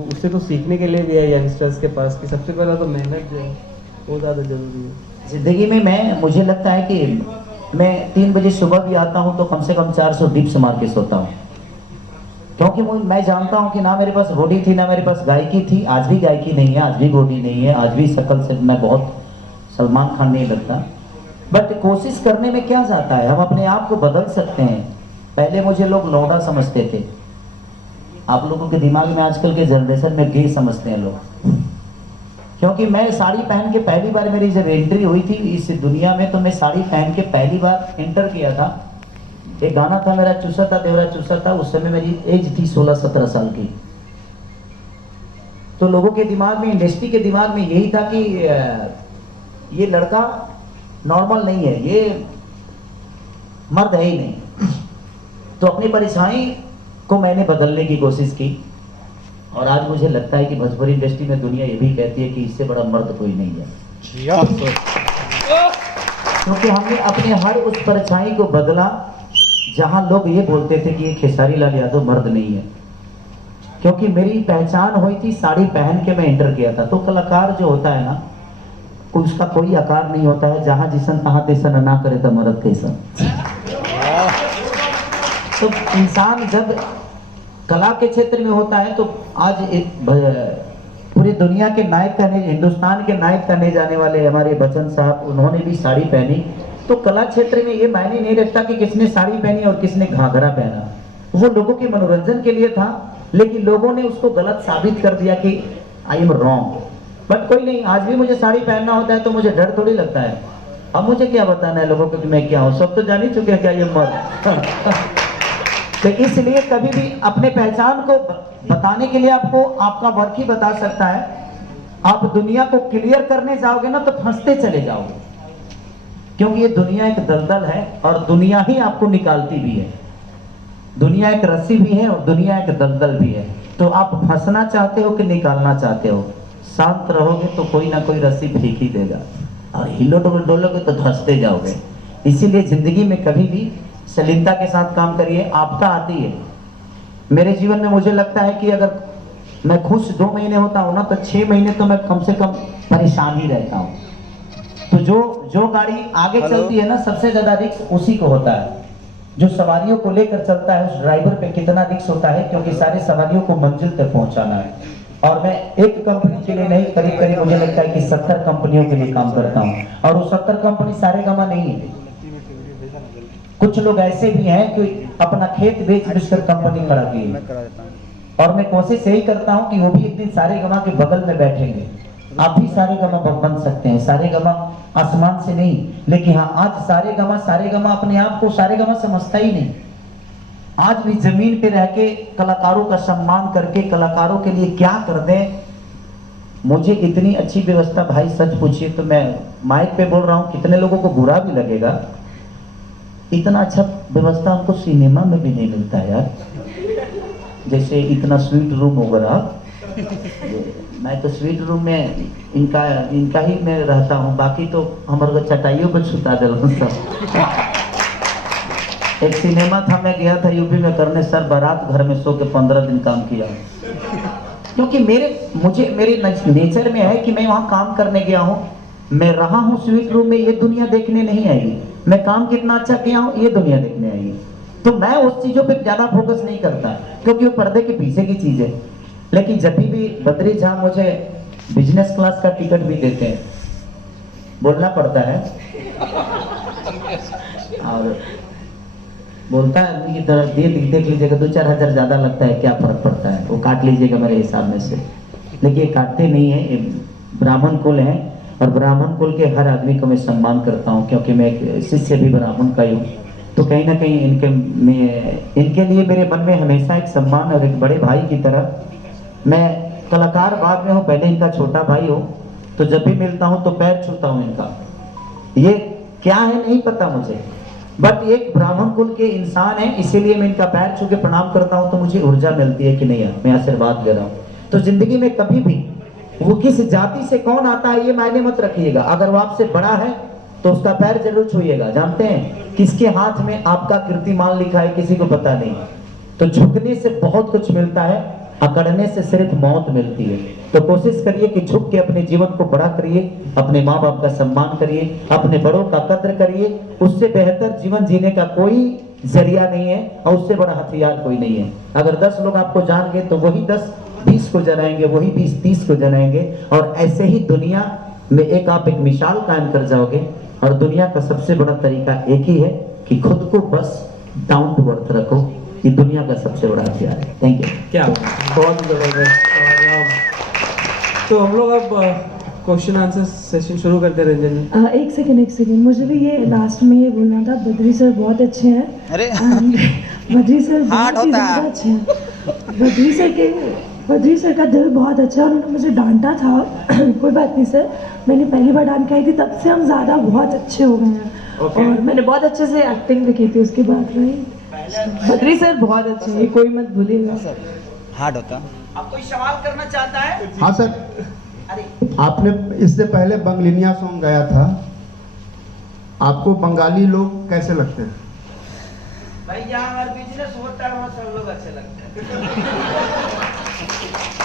उससे तो सीखने के लिए भी है यंगस्टर्स के पास कि सबसे पहला तो मेहनत जो है वो ज़्यादा जरूरी है जिंदगी में। मुझे लगता है कि मैं 3 बजे सुबह भी आता हूँ तो कम से कम 400 डिप्स मार के सोता हूँ, क्योंकि मैं जानता हूँ कि ना मेरे पास बॉडी थी ना मेरे पास गायकी थी। आज भी गायकी नहीं है, आज भी बॉडी नहीं है, आज भी शक्ल से मैं बहुत सलमान खान नहीं लगता, बट कोशिश करने में क्या जाता है, हम अपने आप को बदल सकते हैं। पहले मुझे लोग लौंडा समझते थे, आप लोगों के दिमाग में आजकल के जनरेशन में गे समझते हैं लोग, क्योंकि मैं साड़ी पहन के पहली बार मेरी जब एंट्री हुई थी इस दुनिया में, तो मैं साड़ी पहन के पहली बार एंटर किया था। एक गाना था मेरा, चूसा था देवरा चूसा था, उस समय मेरी एज थी 16-17 साल की। तो लोगों के दिमाग में, इंडस्ट्री के दिमाग में यही था कि ये लड़का नॉर्मल नहीं है, ये मर्द है ही नहीं। तो अपनी परछाई को मैंने बदलने की कोशिश की, और आज मुझे लगता है कि भोजपुरी इंडस्ट्री में दुनिया ये भी कहती है कि इससे बड़ा मर्द कोई नहीं है, क्योंकि हमने अपने हर उस परछाई को बदला जहां लोग ये बोलते थे कि ये खेसारी लाल यादव मर्द नहीं है। क्योंकि मेरी पहचान हुई थी, साड़ी पहन के मैं एंटर किया था। तो कलाकार जो होता है ना, उसका कोई आकार नहीं होता है, जहां जिसन तहां तेसन ना करे तो मर्द कैसन। तो इंसान जब कला के क्षेत्र में होता है, तो आज पूरी दुनिया के नायक कहने, हिंदुस्तान के नायक कहने जाने वाले हमारे बच्चन साहब, उन्होंने भी साड़ी पहनी। तो कला क्षेत्र में ये मायने नहीं रखता कि किसने साड़ी पहनी और किसने घाघरा पहना, वो लोगों के मनोरंजन के लिए था, लेकिन लोगों ने उसको गलत साबित कर दिया कि आई एम रॉन्ग। बट कोई नहीं, आज भी मुझे साड़ी पहनना होता है तो मुझे डर थोड़ी लगता है। अब मुझे क्या बताना है लोगों को कि मैं क्या हूँ, सब तो जान ही चुके हैं क्या ये मर्द। तो इसलिए कभी भी अपने पहचान को बताने के लिए आपको आपका वर्क ही बता सकता है। आप दुनिया को क्लियर करने जाओगे ना तो फंसते चले जाओगे, क्योंकि ये दुनिया एक दलदल है और दुनिया ही आपको निकालती भी है। दुनिया एक रस्सी भी है और दुनिया एक दलदल भी है। तो आप फंसना चाहते हो कि निकालना चाहते हो? शांत रहोगे तो कोई ना कोई रस्सी फेंक ही देगा, और हिलो डोलोगे तो धंसते जाओगे। इसीलिए जिंदगी में कभी भी सलीमता के साथ काम करिए। आपदा आती है, मेरे जीवन में मुझे लगता है कि अगर मैं खुश 2 महीने होता हूँ ना, तो 6 महीने तो मैं कम से कम परेशान ही रहता हूँ। तो जो गाड़ी आगे चलती है ना, सबसे ज्यादा रिस्क उसी को होता है। जो सवारियों को लेकर चलता है उस ड्राइवर पे कितना रिस्क होता है, क्योंकि सारे सवारियों को मंजिल तक पहुंचाना है। और मैं एक कंपनी के लिए नहीं, करीब करीब मुझे लगता है कि 70 कंपनियों के लिए काम करता हूँ, और वो 70 कंपनी सारेगामा नहीं है। कुछ लोग ऐसे भी हैं कि अपना खेत बेच कर कंपनी खड़ा की, और मैं कोशिश यही करता हूं कि वो भी एक दिन सारेगामा के बगल में बैठेंगे। आप भी सारेगामा बन सकते हैं, सारेगामा आसमान से नहीं, लेकिन हाँ, आज सारेगामा अपने आप को सारेगामा समझता ही नहीं। आज भी जमीन पे रह के कलाकारों का सम्मान करके कलाकारों के लिए क्या कर दें। मुझे इतनी अच्छी व्यवस्था, भाई सच पूछिए तो मैं माइक पे बोल रहा हूँ, कितने लोगों को बुरा भी लगेगा, इतना अच्छा व्यवस्था हमको सिनेमा में भी नहीं मिलता है यार। जैसे इतना स्वीट रूम वगैरह, मैं तो स्वीट रूम में इनका ही मैं रहता हूँ, बाकी तो हमारे को चटाइयों पर छुटा दिल सब। एक सिनेमा था, मैं गया था यूपी में करने, सर बारात घर में सो के 15 दिन काम किया, क्योंकि मेरे नेचर में है कि मैं वहाँ काम करने गया हूँ, मैं रहा हूँ स्वीट रूम में, ये दुनिया देखने नहीं आएगी। मैं काम कितना अच्छा किया हूँ ये दुनिया देखने आएगी। तो मैं उस चीजों पे ज्यादा फोकस नहीं करता, क्योंकि वो पर्दे के पीछे की चीज है। लेकिन जब भी बद्री झा मुझे बिजनेस क्लास का टिकट भी देते हैं, बोलना पड़ता है, और बोलता है आदमी की तरह, देख लीजिएगा 2-4 हज़ार ज्यादा लगता है, क्या फर्क पड़ता है, वो काट लीजिएगा मेरे हिसाब में से। लेकिन ये काटते नहीं है, ये ब्राह्मण कुल है, और ब्राह्मण कुल के हर आदमी को मैं सम्मान करता हूँ, क्योंकि मैं एक शिष्य भी ब्राह्मण का ही हूँ। तो कहीं ना कहीं इनके लिए मेरे मन में हमेशा एक सम्मान, और एक बड़े भाई की तरह। मैं कलाकार बाद में हूँ, पहले इनका छोटा भाई हूँ, तो जब भी मिलता हूँ तो पैर छूता हूँ इनका। ये क्या है नहीं पता मुझे, बट एक ब्राह्मण कुल के इंसान है, इसीलिए मैं इनका पैर छू के प्रणाम करता हूँ, तो मुझे ऊर्जा मिलती है कि नहीं यार मैं आशीर्वाद ले रहा हूँ। तो जिंदगी में कभी भी वो किस जाति से कौन आता है ये मायने मत रखिएगा, अगर वो आपसे बड़ा है तो उसका पैर जरूर छूइएगा। जानते हैं किसके हाथ में आपका कीर्तिमान लिखा है, किसी को पता नहीं। तो झुकने से बहुत कुछ मिलता है। अकड़ने से सिर्फ मौत मिलती है। तो कोशिश करिए कि झुक के अपने जीवन को बड़ा करिए, अपने माँ बाप का सम्मान करिए, अपने बड़ों का कद्र करिए। उससे बेहतर जीवन जीने का कोई जरिया नहीं है और उससे बड़ा हथियार कोई नहीं है। अगर 10 लोग आपको जान गए तो वही 10 20 को जलाएंगे, वही 20 30 को जलाएंगे, और ऐसे ही दुनिया में आप एक मिसाल कायम कर जाओगे। और दुनिया का सबसे बड़ा तरीका एक ही है कि खुद को बस डाउन टू अर्थ रखो। ये दुनिया का सबसे बड़ा हथियार है। Thank you. क्या बहुत जबरदस्त। तो हम लोग अब क्वेश्चन आंसर सेशन शुरू करते हैं। रंजन जी एक सेकंड मुझे भी ये लास्ट में ये बोलना था। बद्री सर बहुत अच्छे हैं। अरे बद्री सर बहुत ही ज़्यादा अच्छे हैं। बद्री सर का दिल बहुत अच्छा है। उन्होंने मुझे डांटा था कोई बात नहीं सर, मैंने पहली बार डांट के आई थी, तब से हम ज़्यादा बहुत अच्छे हो गए हैं। और मैंने बहुत अच्छे से एक्टिंग भी की थी उसके बाद। राइट, बद्री सर बहुत अच्छे हैं, कोई मत भूलिएगा। हार्ड होता। आप कोई सवाल करना चाहता है? हाँ सर, आपने इससे पहले बंगलिनिया सॉन्ग गाया था, आपको बंगाली लोग कैसे लगते हैं? भाई जहाँ हमारा बिजनेस होता है वहाँ सब लोग अच्छे लगते हैं।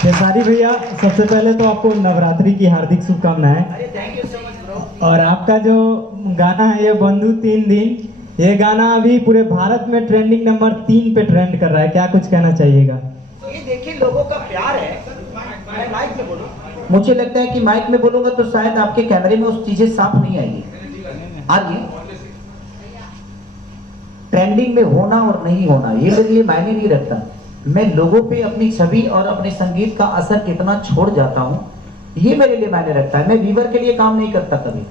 खेसारी भैया, सबसे पहले तो आपको नवरात्रि की हार्दिक शुभकामनाएं। अरे thank you so much bro. और आपका जो गाना है ये बंधु 3 दिन, ये गाना अभी पूरे भारत में ट्रेंडिंग नंबर 3 पे ट्रेंड कर रहा है, क्या कुछ कहना चाहिएगा? ये देखिए लोगों का प्यार है। मैं माइक में बोलूं? मुझे लगता है कि माइक में बोलूंगा तो शायद आपके कैमरे में उस चीजें साफ नहीं आएगी। आइए, ट्रेंडिंग में होना और नहीं होना ये मेरे लिए मायने नहीं रखता। मैं लोगों पे अपनी छवि और अपने संगीत का असर कितना छोड़ जाता हूँ ये मेरे लिए मायने रखता है। मैं व्यूवर के लिए काम नहीं करता कभी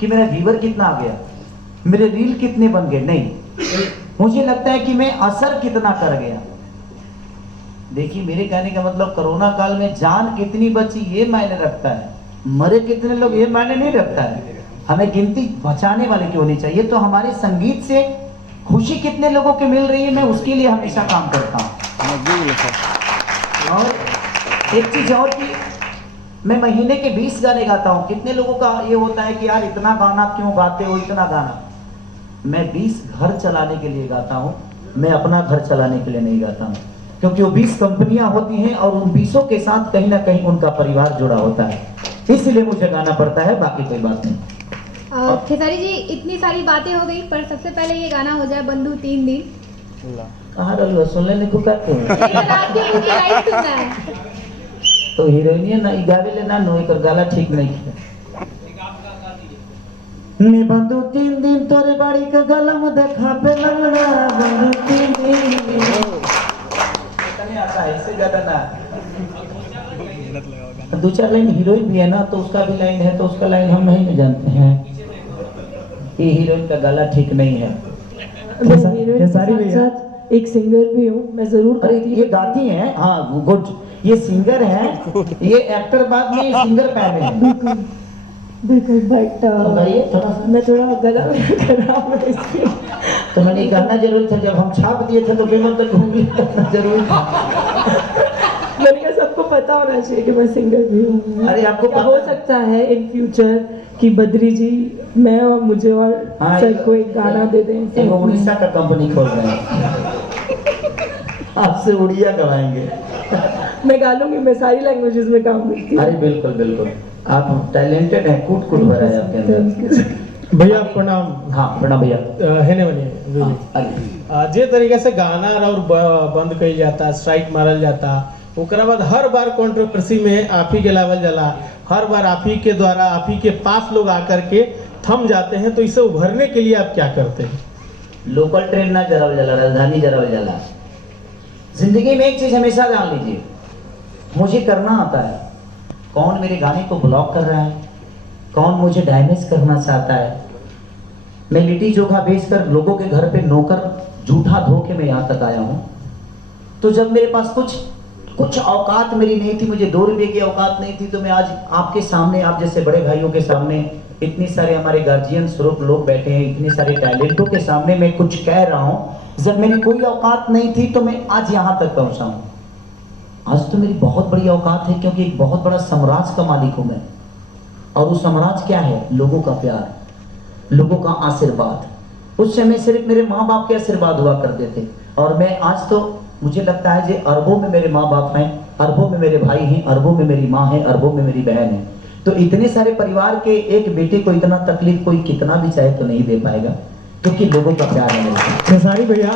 कि मेरा व्यूवर कितना आ गया, मेरे रील कितने बन गए, नहीं। मुझे लगता है कि मैं असर कितना कर गया। देखिए मेरे कहने का मतलब कोरोना काल में जान कितनी बची ये मायने रखता है, मरे कितने लोग ये मायने नहीं रखता है। हमें गिनती बचाने वाले की होनी चाहिए। तो हमारे संगीत से खुशी कितने लोगों को मिल रही है, मैं उसके लिए हमेशा काम करता हूँ। और एक चीज और कि मैं महीने के 20 गाने गाता हूँ। कितने लोगों का ये होता है कि यार इतना गाना क्यों गाते हो, इतना गाना। मैं 20 घर चलाने के लिए गाता हूँ, मैं अपना घर चलाने के लिए नहीं गाता हूँ। क्योंकि वो 20 कंपनियां होती हैं और उन 20 के साथ कहीं ना कहीं उनका परिवार जुड़ा होता है, इसलिए मुझे गाना पड़ता है, बाकी कोई बात नहीं। खेसारी जी, इतनी सारी बातें हो गई, पर सबसे पहले ये गाना हो जाए बंधु 3 दिन। कहाँ रही सुन लेने को कहते हैं तो हीरोइन ना गावे ले ना नो एकर गाला ठीक नहीं किया। ने बंधु 3 दिन तोरे बाड़ी के गलम देखा पे लंगड़ा बंधु 3 दिन इतने आता है, इससे ज्यादा ना। 2-4 लाइन हीरोइन भी है ना, तो उसका भी लाइन है, तो उसका लाइन हम नहीं जानते हैं कि हीरोइन का गला ठीक नहीं है। खेसारी भैया एक सिंगर भी हूँ मैं, जरूर। अरे ये गाती हैं, हाँ गुड, ये सिंगर हैं, ये एक्टर बाद में सिंगर पहने हैं। बिल्कुल, बट थोड़ा सा मैं थोड़ा गला खराब है इसलिए। तो मैंने कहना जरूरी था, जब हम छाप दिए थे तो पेपर तक होंगे जरूरी था। मैंने कहा सबको पता होना चाहिए कि मैं सिंगर भी हूँ। अरे आपको क्या हो सकता है इन फ्यूचर कि बद्री जी मैं और मुझे और सर को एक गाना दे दें। एक उड़ीसा का कंपनी खोल रहे हैं, आपसे उड़िया गवाएंगे। मैं गा लूंगी, मैं सारी लैंग्वेजेस में काम करती हूँ। अरे बिल्कुल बिल्कुल, आप टैलेंटेड हैं, कूट कूट भरा है आपके अंदर। भैया प्रणाम। हाँ प्रणाम भैया। हेने बनिए। अरे जे तरीके से गाना और बंद कइल जाता, स्ट्राइक मारल जाता, ओकरा बाद हर बार कंट्रोवर्सी में आप ही के लावल जाला, हर बार आप ही के द्वारा आप ही के पास लोग आकर के थम जाते हैं, तो इसे उभरने के लिए आप क्या करते हैं? लोकल ट्रेन ना जरावल जाला, राजधानी जरावल जाला। जिंदगी में एक चीज हमेशा जान लीजिए, मुझे करना आता है। कौन मेरे गाने को ब्लॉक कर रहा है, कौन मुझे डैमेज करना चाहता है। मैं लिट्टी चोखा बेचकर लोगों के घर पे नौकर झूठा धोके मैं यहाँ तक आया हूँ। तो जब मेरे पास कुछ औकात मेरी नहीं थी, मुझे 2 रुपये की औकात नहीं थी, तो मैं आज आपके सामने, आप जैसे बड़े भाइयों के सामने, इतने सारे हमारे गार्जियन स्वरूप लोग बैठे हैं, इतने सारे टैलेंटों के सामने मैं कुछ कह रहा हूँ। जब मेरी कोई औकात नहीं थी तो मैं आज यहाँ तक पहुँचा हूँ। आज तो मेरी बहुत बड़ी औकात है, क्योंकि एक बहुत बड़ा साम्राज्य का मालिक हूँ मैं। और वो साम्राज्य क्या है? लोगों का प्यार, लोगों का आशीर्वाद। उस समय सिर्फ मेरे माँ बाप के आशीर्वाद हुआ करते थे, और मैं आज तो मुझे लगता है जो अरबों में मेरे माँ बाप हैं, अरबों में मेरे भाई हैं, अरबों में मेरी माँ है, अरबों में मेरी बहन है। तो इतने सारे परिवार के एक बेटे को इतना तकलीफ कोई कितना भी चाहे तो नहीं दे पाएगा, क्योंकि लोगों का प्यार है मेरे साथ। खेसारी भैया